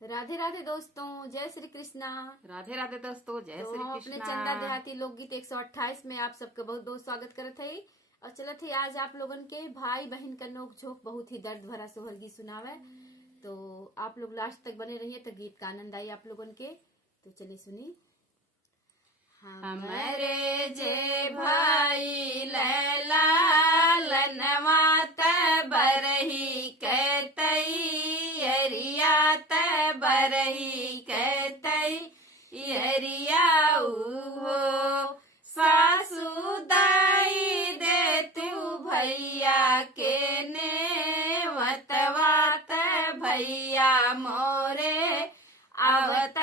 राधे राधे दोस्तों, जय श्री कृष्णा। राधे राधे दोस्तों, जय तो श्री हम अपने कृष्णा। चंदा देहाती लोकगीत 128 में आप सबका बहुत बहुत स्वागत करत है। और चलत है आज आप लोगन के भाई बहन का नोक झोंक बहुत ही दर्द भरा सोहर गीत सुनावे। तो आप लोग लास्ट तक बने रहिए तो गीत का आनंद आई आप लोगन के। तो चलिए सुनी। हमरे जे भाई लैला लनवा बरही कहतई अरिया बरही कहतई अरिया हो सासू दाई दे तू भैया के ने वतवात भैया मोरे आवत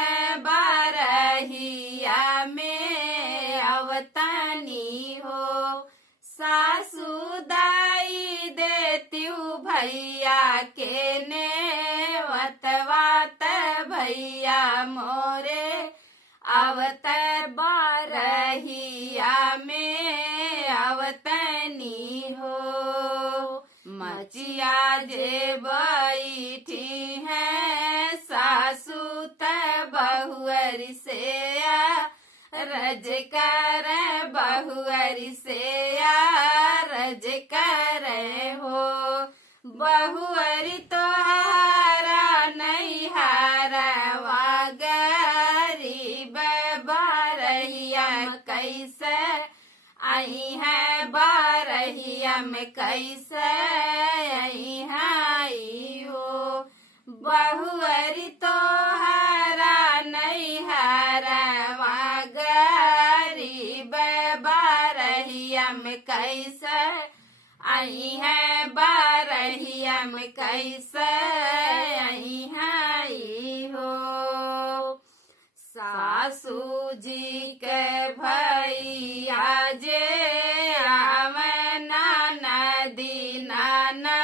बारहिया में अवतानी हो सासू दाई देत्यू भैया के ने वतवात भैया मोरे आवत बारहिया में अवतनी हो मचिया जे बैठी है सासू त बहुअर से रज कर बहुअर से रज कर हो बहुअर तोहारा नहीं हारवा गरीब बारहिया कैसे आई है बारहिया में कैसे आई है हो बहुअरी तोहारा नहीं हरवा गरीब बारहिया में कैसे आई है बारहिया में कैसे आई है हो सासू जी के भैया जे आवे नदी नाना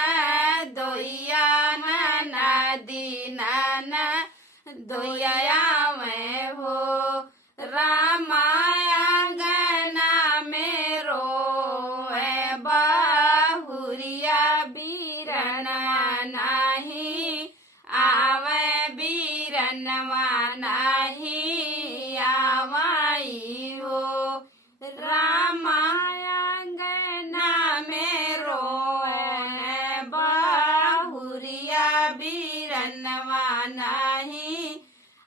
दोया नदी नाना दोया में हो रामाया गना में रोए बाहुरिया बीरना नाही आवे बीरनवा नाही आवाई हो रामाया गना में रोए बाहुरिया बीरनवा नाही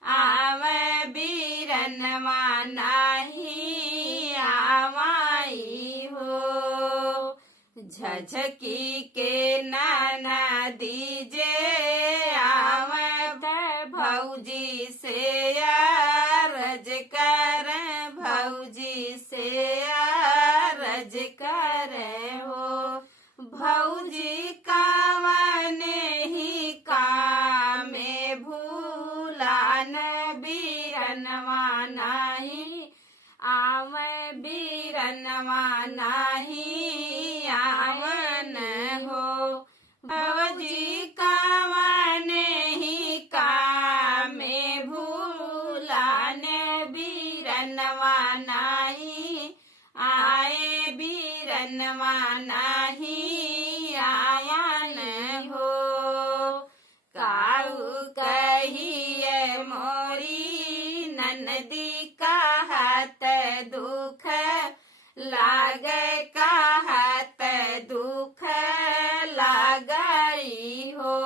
आवे बीरनवा नाही आवाई हो झझकी के नाना दीजे आवे भौजी से रज कर भौजी से रज कर हो भौजी कावने ही कामे भूलान बीरनवा नाही आवे बीरनवा नाही आवन हो भौजी कावने ही कामे भूलान बीरनवा नाही आए बीरनवा नाही आयन हो काऊ कहिए मोरी ननदी का हाथ दुख लागे का हाथ दुख लागई हो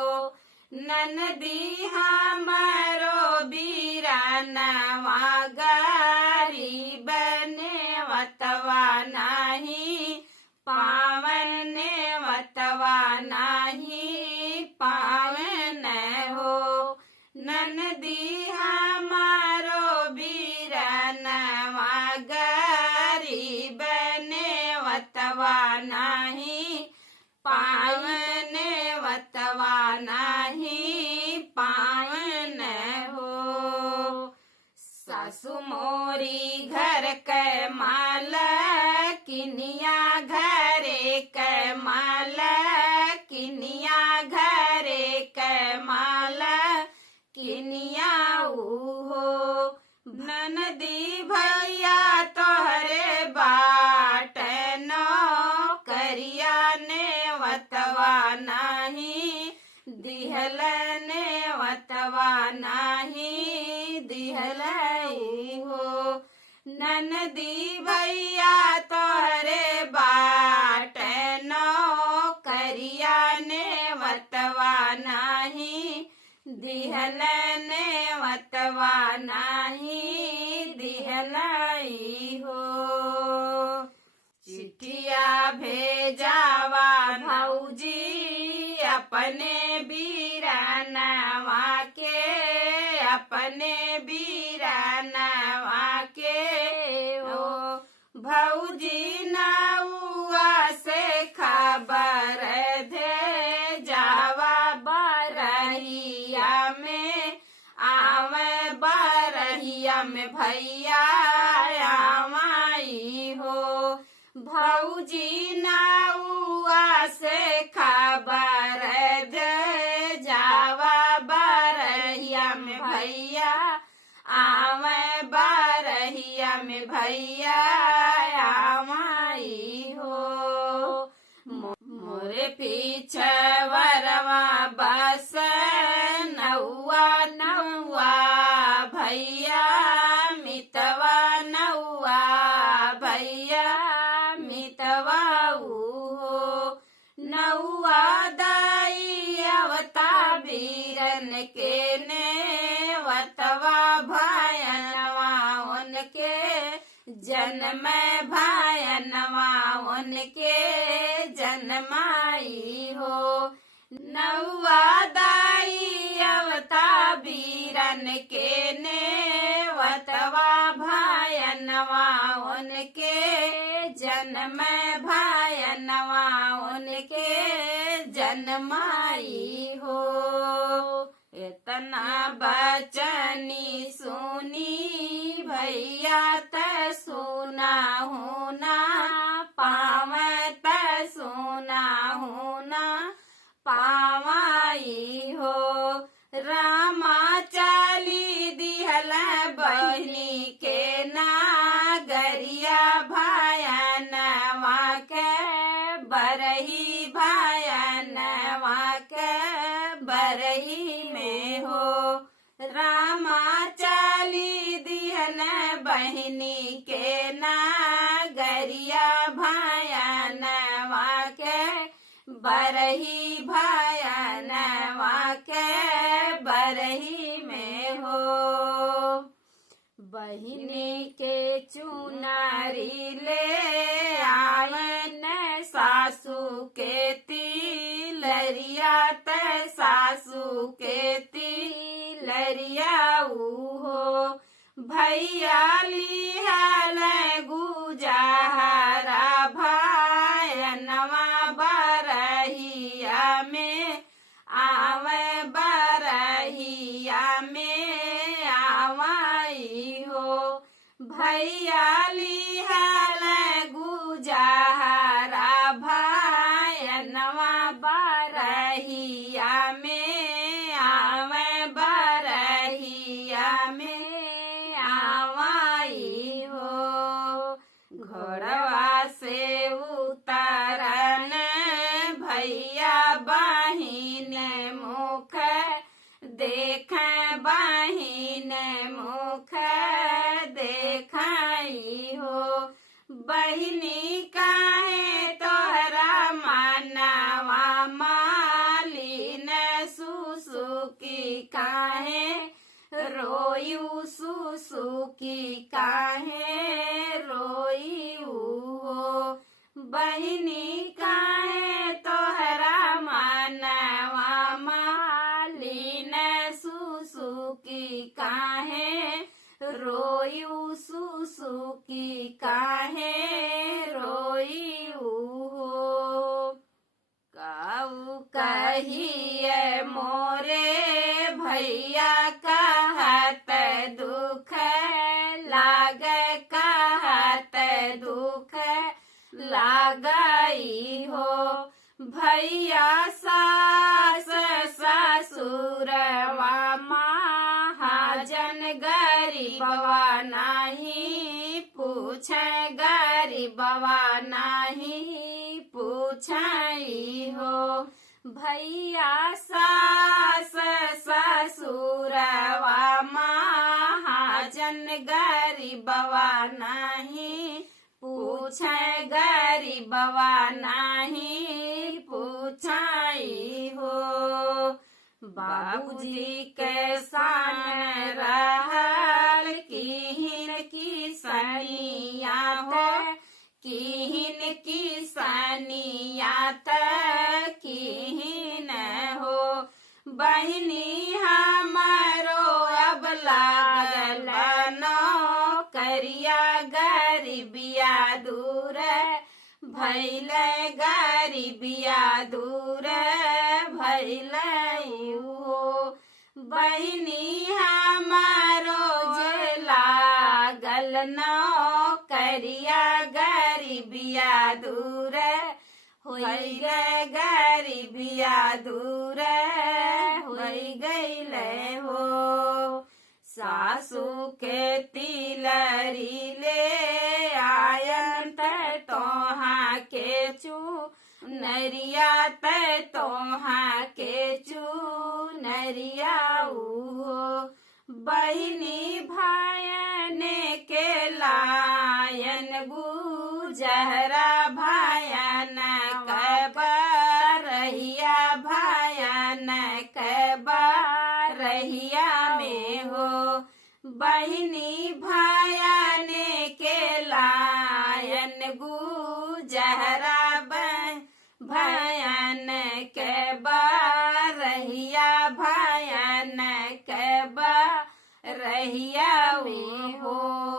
ननदी हमारो बीरानवा गरीब ने वतवा नाही पावन ने वतवा नाही पावन हो ननदी हमारो बीरानवा गरीब ने वतवा नाही पावन वतवा नाही पावन हो सासु मोरी घर के माल किनिया घरे के माल किनिया घरे के माल किनिया हो ननदी भैया तोहरे बाट नो करिया ने वतवा नाही दिहल ने वतवा ना दिहलई हो। ननदी भैया तोहरे बाट नौकरिया नेवतवा नाही दिहल नेवतवा नाही दिहलई हो। चिट्ठिया भेजावा भौजी अपने बीरानवा के अपने बीरानवा के हो। भौजी नौआ से खबर दे जावा बरहिया में आवे बरहिया में भैया आवाई हो। भौजी नौआ से खबर दे जावा बरहिया में भैया आवे बरहिया में भैया आवाई हो। मोरे पीछे वरवा बस नौआ नौआ भैया मितवा नौआ भैया मितवा हो। नौआ दाई अवता बीरन के नेवतवा भयनवा उनके जन्म भयनवा उनके जन्माई हो। नौआ दाई अवता बीरन के नेवतवा भयनवा उनके जन्म भयनवा उनके जन्माई हो। इतना बचनी सुनी भैया त सुना होना पावे त सुना होना पावाई हो। रामा चाली दिहल बहनी के नागरिया भयनवा के बरही भयनवा के बरही में हो। रामा चाली दिहल बहनी के नागरिया भयनवा के बरही भयनवा के बरही में हो। बहिनी के चुनारी ले आवन सासू के तिलरिया त सासू के तिलरिया हो। भैया लिहल गुजारा भयनवा बरहिया में आवे बरहिया में आवाई हो। भैया लिहल गुजारा भयनवा बरहिया में आवे बरहिया में आवाई हो। घोड़वा से उतरन भैया बहिन मुख देख बहिन मुख देखाई हो। बहिनी काहे तोहरा मानवा मालिन सुसुकी काहे रोयू सुसुकी काहे रोयू हो। बहिनी काहे तोहरा मानवा मालिन सुसुकी काहे रोयू सुसुकी काहे रोयू हो। काऊ कहिए मोरे भैया कहत दुख लाग कहत दुख लागई हो। भैया सास ससुरवा महाजन गरीबवा नाही पूछ गरीबवा नाही पूछई हो। भैया सास ससुरवा महाजन आयन गरीबवा नहीं पूछे गरीबवा नहीं पूछाई हो। बाबूजी के सान रहल किहिन की सनिया हो किहिन की सनिया किहिन हो। बहिनी हमारो अब लागल नौकरिया गरीबिया दूर भैल गरीबिया दूर भैल हो। बहिनी हमारो जे लागल नौकरिया गरीबिया दूर होई गे गरीबिया दूर होई गईले हो। सासू के तिलरी ले आयन तोहा के चू नरिया तोहा के चू नरिया हो। बहिनी भायने के लायन गुजहरा भायन रहिया भायन रहिया में हो। बहिनी भायने के लायन गुजहरा भयन के रहिया भयन के रहिया में हो।